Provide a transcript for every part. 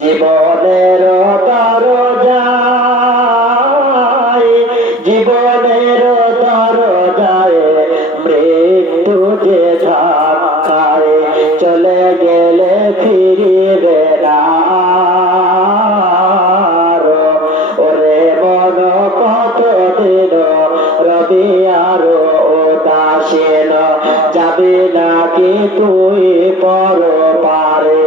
জীবনের দরজায় জীবনের দরজায় মৃত্যু যে ধাক্কায় চলে গেলে ফিরিবে না। ওরে মন কতদিন রবি আরো উদাসীন, যাবি নাকি তুই পরপারে?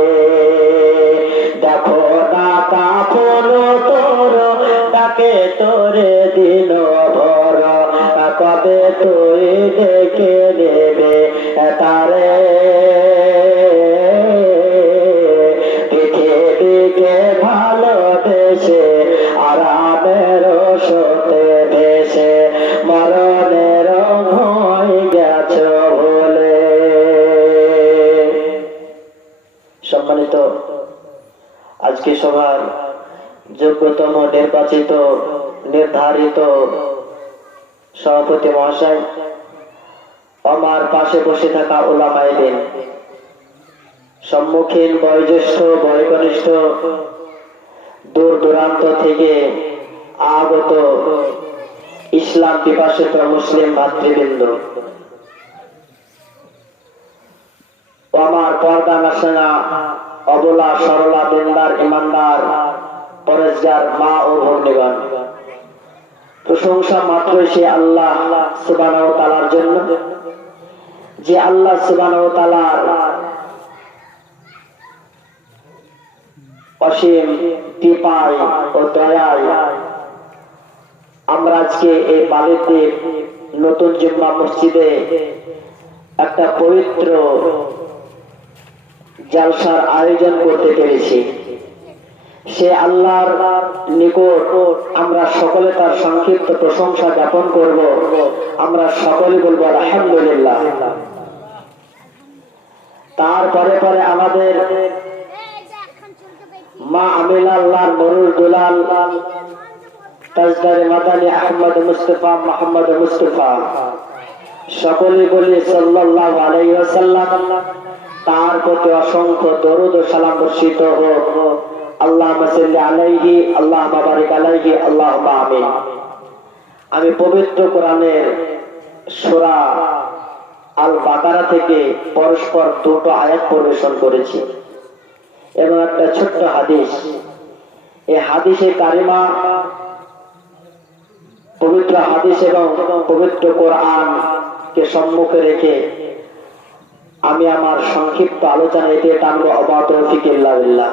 দেখো না কাপন তোর ডাকে তোরে দিন ভর, কবে তুই ডেকে নেবে তারে? পৃথিবীকে ভালোবেসে আরামের সতে ভেসে মরণের ভয় গেছ বলে। সম্মানিত আজকে সবার যোগ্যতম নির্বাচিত নির্ধারিত সভাপতি মহাশয়, আমার পাশে বসে থাকা উলামায়ে দ্বীন, সম্মুখীন বয়োজ্যেষ্ঠ বয়োকনিষ্ঠ দূর দূরান্ত থেকে আগত ইসলাম পিপাসিত মুসলিম ভাতৃবৃন্দ, আমার পর্দা নাশনা অবলা সরলা দিনদার ইমানদার পরেশগার মা ও ভগ্নীগণ, প্রশংসা মাত্রই সে আল্লাহ সুবহানাহু ওয়া তাআলার জন্য, যে আল্লাহ সুবহানাহু ওয়া তাআলার অসীম কৃপায় ও দয়ায় আমরা আজকে এই বালিদ্বীপ নতুন জুম্মা মসজিদে একটা পবিত্র জালসার আয়োজন করতে পেরেছি। সে আল্লাহর নিকট আমরা সকলে তার সংক্ষিপ্ত প্রশংসা জ্ঞাপন করব। আমরা সকলে বলবো আলহামদুলিল্লাহ। তারপরে পরে আমাদের মা আমিনা আল্লাহর মরুল দুলাল তাজদারে মাদানী আহমদ মুস্তাফা মোহাম্মদ মুস্তাফা, সকলে বলি সাল্লাল্লাহু আলাইহি ওয়াসাল্লাম। তার প্রতি অসংখ্য দরুদ ও সালাম বর্ষিত হোক। আল্লাহুম্মা সাল্লি আলাইহি আল্লাহুম্মা বারিক আলাইহি আল্লাহুম্মা আমিন। আমি পবিত্র কোরআনের সূরা আল বাকারা থেকে পরস্পর দুটো আয়াত পরিবেশন করেছি এবং একটা ছোট্ট হাদিস। এই হাদিসে কারিমা, পবিত্র হাদিস এবং পবিত্র কোরআন কে সম্মুখে রেখে আমি আমার সংক্ষিপ্ত আলোচনা এতে টানবো। ওয়া তৌফিক ইল্লা বিল্লাহ।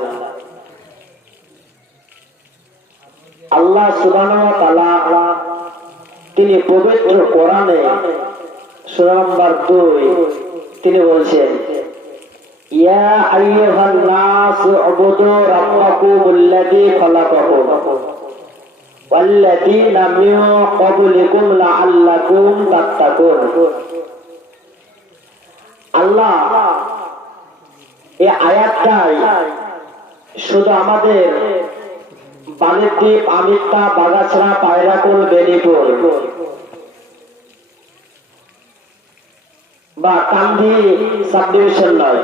আল্লাহ সুবহানাহু ওয়া তাআলা তিনি পবিত্র কোরআনে সূরা নম্বর 2 তিনি বলছেন, ইয়া আইয়ুহান নাস উবুদু রাব্বাকুমুল্লাযী খালাকাকুম ওয়াল্লাযীনা মিন ক্বাবলিকুম লাআল্লাকুম তাত্তাকুন। আল্লাহ এই আয়াতটাই শুধু আমাদের বালিদ্বীপ, আমিত্তা, বাগাছড়া, পায়রাকুল, বেলিপুর বা কান্ধি সাবডিভিশন নয়।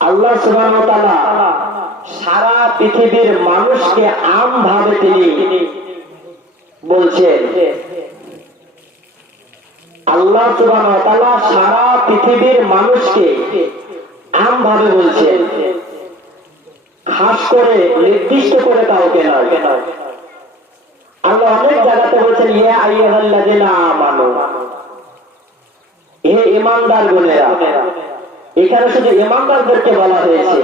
আল্লাহ সুবহানাহু ওয়া তাআলা সারা পৃথিবীর মানুষকে আমভাবে তিনি বলছেন। আল্লাহ সুবহানাহু ওয়া তাআলা সারা পৃথিবীর মানুষকে আমভাবে বলছেন, খাস করে নির্দিষ্ট করে কাউকে নয়। আল্লাহ অনেক জায়গাতে বলছেন, ইয়া আইয়ুহাল্লাযীনা আমানু, হে ঈমানদার গুনেরা। এখানে শুধু ঈমানদারদেরকে বলা হয়েছে,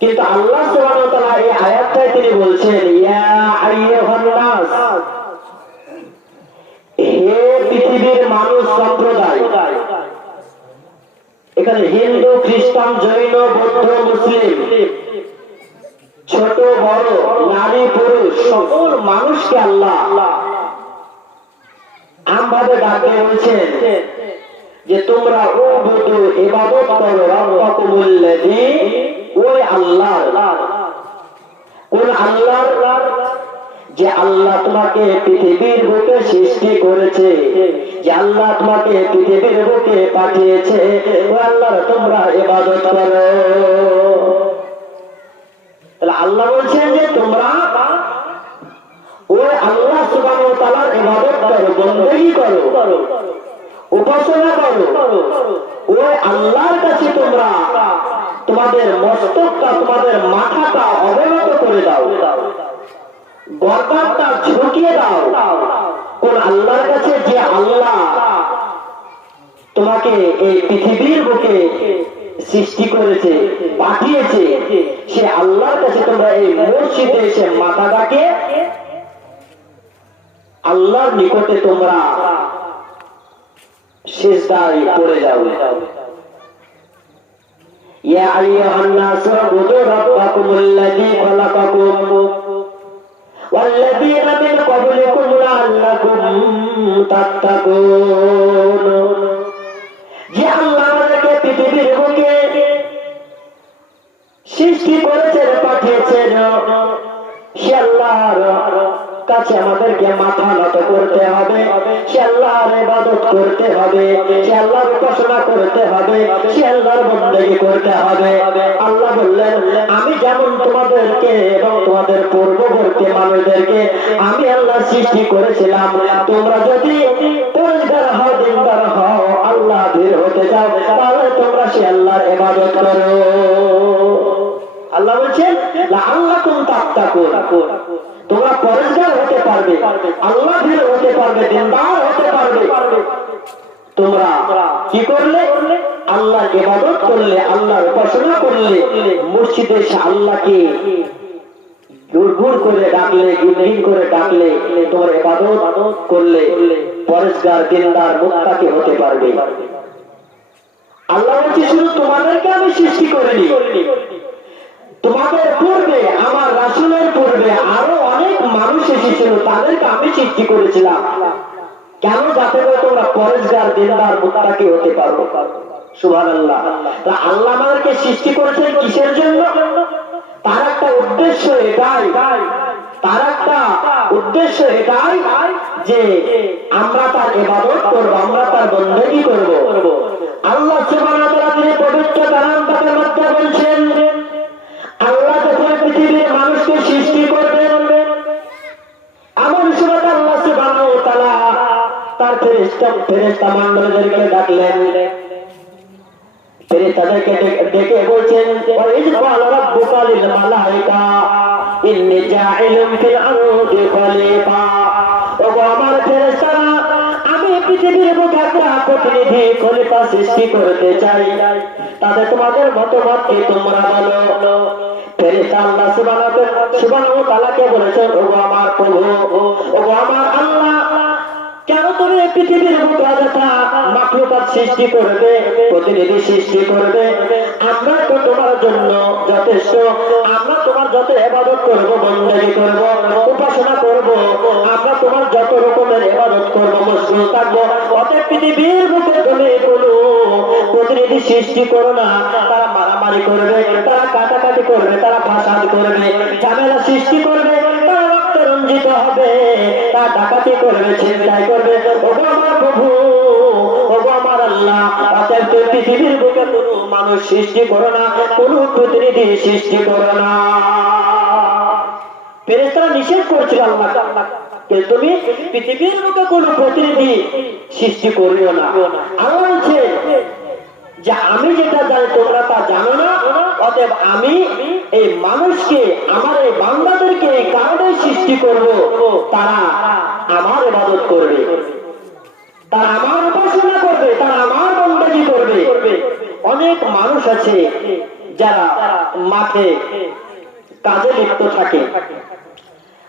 কিন্তু আল্লাহ সুবহানাহু ওয়া তাআলা এই আয়াতটায় তিনি বলছেন, ইয়া আইয়ুহান নাস, হে পৃথিবীর মানুষ সম্প্রদায়। এখানে হিন্দু, খ্রিস্টান, জৈন, বৌদ্ধ, মুসলিম, ছোট বড়, নারী পুরুষ সকল মানুষকে আল্লাহ আমভাবে ডাকে বলছেন যে তোমরা উবুদু ইবাদত করো রাব্বাকুমুল্লাযী, ওই আল্লাহ, কোন আল্লাহ? যে আল্লাহ তোমাকে পৃথিবীর বুকে সৃষ্টি করেছে, যে আল্লাহ তোমাকে পৃথিবীর বুকে পাঠিয়েছে, ও আল্লাহর তোমরা ইবাদত করো। করো, বন্দেগী করো, উপাসনা করো, ওই আল্লাহর কাছে তোমরা তোমাদের মস্তকটা, তোমাদের মাথাটা অবনত করে দাও, গর্দানটা ঝুঁকিয়ে দাও কোন আল্লাহর কাছে, যে আল্লাহ তোমাকে এই পৃথিবীর বুকে সৃষ্টি করেছে, পাঠিয়েছে, সে আল্লাহর কাছে তোমরা এই মসজিদে এসে মাথাটাকে আল্লাহর নিকটে তোমরা সিজদায় পড়ে যাও। ইয়া আইয়ুহান নাসু উবুদু রাব্বাকুমুল্লাযী খালাকাকুম ওয়াল্লাযীনা মিন ক্বাবলিকুম লাআল্লাকুম তাত্তাকুন। যে আল্লাহ আমাদেরকে পৃথিবীর বুকে সৃষ্টি করেছেন, পাঠিয়েছেন, সে আল্লাহর কাছে আমাদেরকে মাথা নত করতে হবে, সে আল্লাহর ইবাদত করতে হবে, সে আল্লাহর উপাসনা করতে হবে, সে আল্লাহর বন্দেগী করতে হবে। আল্লাহ বললেন, আমি যেমন তোমাদেরকে এবং তোমাদের পূর্ববর্তী মানুষদেরকে আমি আল্লাহ সৃষ্টি করেছিলাম, তোমরা যদি পরিষ্কার হও, দিনদার হও, আল্লাহ ধীর হতে চাও, তাহলে তোমরা সে আল্লাহর ইবাদত করো। আল্লাহ বলছেন লাআল্লাকুম তাত্তাকুন, তোমরা পরেশগার হতে পারবে, আল্লাহ ভীর হতে পারবে, দিনদার হতে পারবে। তোমরা কি করলে? আল্লাহর ইবাদত করলে, আল্লাহর উপাসনা করলে, মসজিদে এসে আল্লাহকে গুড়গুড় করে ডাকলে, গিনগিন করে ডাকলে, তোমার ইবাদত করলে পরেশগার, দিনদার, মুত্তাকি হতে পারবে। আল্লাহ বলছে শুধু তোমাদেরকে আমি সৃষ্টি করিনি, তোমাদের পূর্বে, আমার রাসূলের পূর্বে আরো অনেক মানুষ এসেছিল, তাদেরকে আমি সৃষ্টি করেছিলাম। কেন? যাতে করে তোমরা পরেশগার, দিনদার, মুত্তাকি হতে পারো। সুবহানাল্লাহ। তা আল্লাহ আমাদেরকে সৃষ্টি করেছেন কিসের জন্য? তার একটা উদ্দেশ্য এটাই, তার একটা উদ্দেশ্য এটাই যে আমরা তার ইবাদত করব, আমরা তার বন্দেগী করব। আল্লাহ সুবহানাহু ওয়া তাআলা তিনি পবিত্র কালাম পাকের মধ্যে বলছেন, আল্লাহ যখন পৃথিবীর মানুষকে সৃষ্টি করবেন, এমন সময় আল্লাহ সুবহানাহু ওয়া তাআলা তার ফেরেশতা মণ্ডলীদেরকে ডাকলেন, ফেরেশতাদেরকে ডেকে বলছেন, ওয়াইয ক্বালা রাব্বুকা লিল মালাইকা ইন্নী জাইলুন ফিল আরদি খলিফা। ওগো আমার ফেরেশতারা, আমি পৃথিবীর বুকে একটা প্রতিনিধি, খলিফা সৃষ্টি করতে চাই, তাতে তোমাদের মতামত কি তোমরা বলো। ফেরেশতা আল্লাহ সুবহানাহু ওয়া তাআলাকে বলেছেন, ওগো আমার প্রভু, ওগো আমার আল্লাহ, কেন তুমি পৃথিবীর বুকে অযথা মাখলুকাত সৃষ্টি করবে, প্রতিনিধি সৃষ্টি করবে? আমরা তো তোমার জন্য যথেষ্ট, আমরা তোমার যত ইবাদত করব, বন্দেগী করব, উপাসনা করব, আমরা তোমার যত রকমের ইবাদত করব, মশগুল থাকবো। অতএব পৃথিবীর বুকে তুমি কোনো প্রতিনিধি সৃষ্টি করো না। তারা মারামারি করবে, তারা কাটাকাটি করবে, তারা ফাসাদ করবে, ঝামেলা সৃষ্টি করবে, তারা রক্তে রঞ্জিত হবে, তারা ডাকাতি করবে, ছিনতাই করবে। ওগো আমার প্রভু, ওগো আমার আল্লাহ, অতএব তুমি পৃথিবীর বুকে কোনো মানুষ সৃষ্টি করো না, কোনো প্রতিনিধি সৃষ্টি করো না। ফেরেশতারা নিষেধ করছিল আল্লাহ, তুমি পৃথিবীর বুকে কোনো প্রতিনিধি সৃষ্টি করিও না। আল্লাহ বলছে যে আমি যেটা জানি তোমরা তা জানো না, অতএব আমি এই মানুষকে, আমার এই বান্দাদেরকে এই কারণে সৃষ্টি করব, তারা আমার ইবাদত করবে, তারা আমার উপাসনা করবে, তারা আমার বন্দেগী করবে। অনেক মানুষ আছে যারা মাঠে কাজে লিপ্ত থাকে,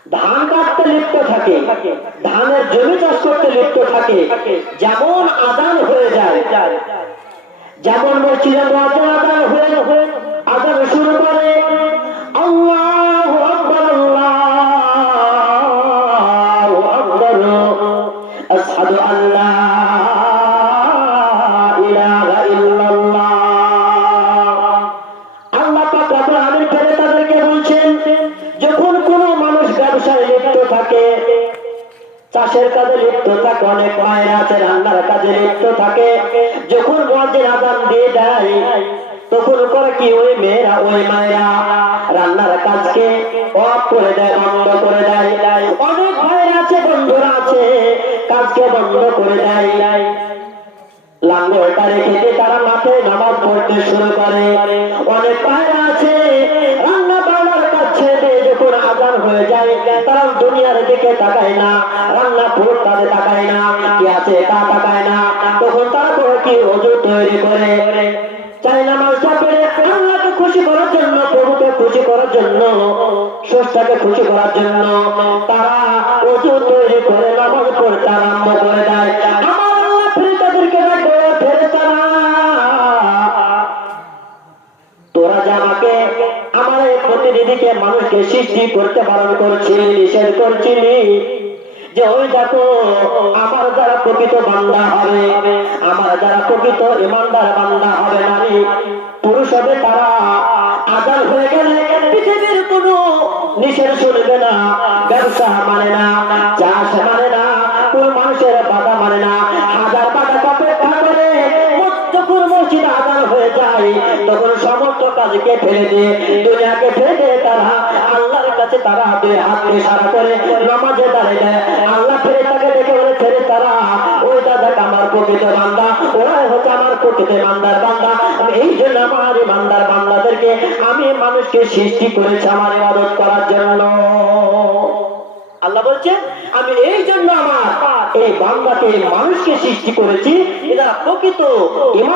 ধান কাটতে লিপ্ত থাকে, ধানের জমি চাষ করতে লিপ্ত থাকে। যেমন আযান হয়ে যায়, যেমন মসজিদে আযান হয়ে আযান শুরু করে, আল্লাহু আকবার, আল্লাহু আকবার, আশহাদু আল্লা ইলাহা ইল্লাল্লাহ। আল্লাহ পাক রব্বুল আলামিন ফেরেশতাদেরকে বলছেন, যখন কোনো মানুষ ব্যবসায় লিপ্ত থাকে, চাষের কাজে লিপ্ত থাকে, অনেক মায়েরা আছে রান্নার কাজে লিপ্ত থাকে, যখন মুয়াজ্জিন আযান দিয়ে দেয়, তখন করে কি ওই মেয়েরা, ওই মায়েরা রান্নার কাজকে অফ করে দেয়, বন্ধ করে দেয়। অনেক ভাইরা আছে, বন্ধুরা আছে, কাজকে বন্ধ করে দেয়। লাঙ্গলটা রেখে তারা মাঠে নামাজ পড়তে শুরু করে। অনেক পায়রা আছে রান্না বান্নার কাজ ছেড়ে যখন আজান হয়ে যায় তারা দুনিয়ার দিকে তাকায় না, রান্না পুরো তাদের তাকায় না, কি আছে তা তাকায় না। তখন তারা করে কি ওযু তৈরি করে চাই নামাজটা পড়ে আল্লাহকে খুশি করার জন্য, প্রভুকে খুশি করার জন্য, স্রষ্টাকে খুশি করার জন্য তারা ওযু তৈরি করে নামাজ পড়তে আরম্ভ করে দেয়। আমার আল্লাহ ফেরেশতাদেরকে ডাকে, ফেরেশতারা তোরা যে আমাকে আমার এই প্রতিনিধিকে মানুষকে সৃষ্টি করতে বারণ করছিলি, নিষেধ করছিলি, যে ওই দেখো আমার যারা প্রকৃত বান্দা হবে, আমার যারা প্রকৃত ইমানদার বান্দা হবে, নারী পুরুষ হবে, তারা আজান হয়ে গেলে পৃথিবীর কোনো নিষেধ শুনবে না, ব্যবসা মানে না, চাষ মানে না, কোন মানুষের বাধা মানে না, হাজার বাধা অপেক্ষা করে যখন মসজিদ আজান হয়ে যায় তখন সমস্ত কাজকে ফেলে দিয়ে, দুনিয়াকে ফেলে দিয়ে তারা আল্লাহর কাছে তারা দুই হাত ইশারা করে নামাজে দাঁড়িয়ে দেয়। আল্লাহ ফেরেশতাকে দেখে বলে, ফেরেশতারা ওই দাদা আমার প্রকৃত বান্দা, ওরাই হচ্ছে আমার প্রকৃত ইমানদার বান্দা। আমি এই জন্য আমার ইমানদার বান্দাদেরকে আমি মানুষকে সৃষ্টি করেছি আমার ইবাদত করার জন্য। আল্লাহ বলছে আমি এই জন্য আমার এই বান্দাকে মানুষকে সৃষ্টি করেছি, এরা প্রকৃত ইমান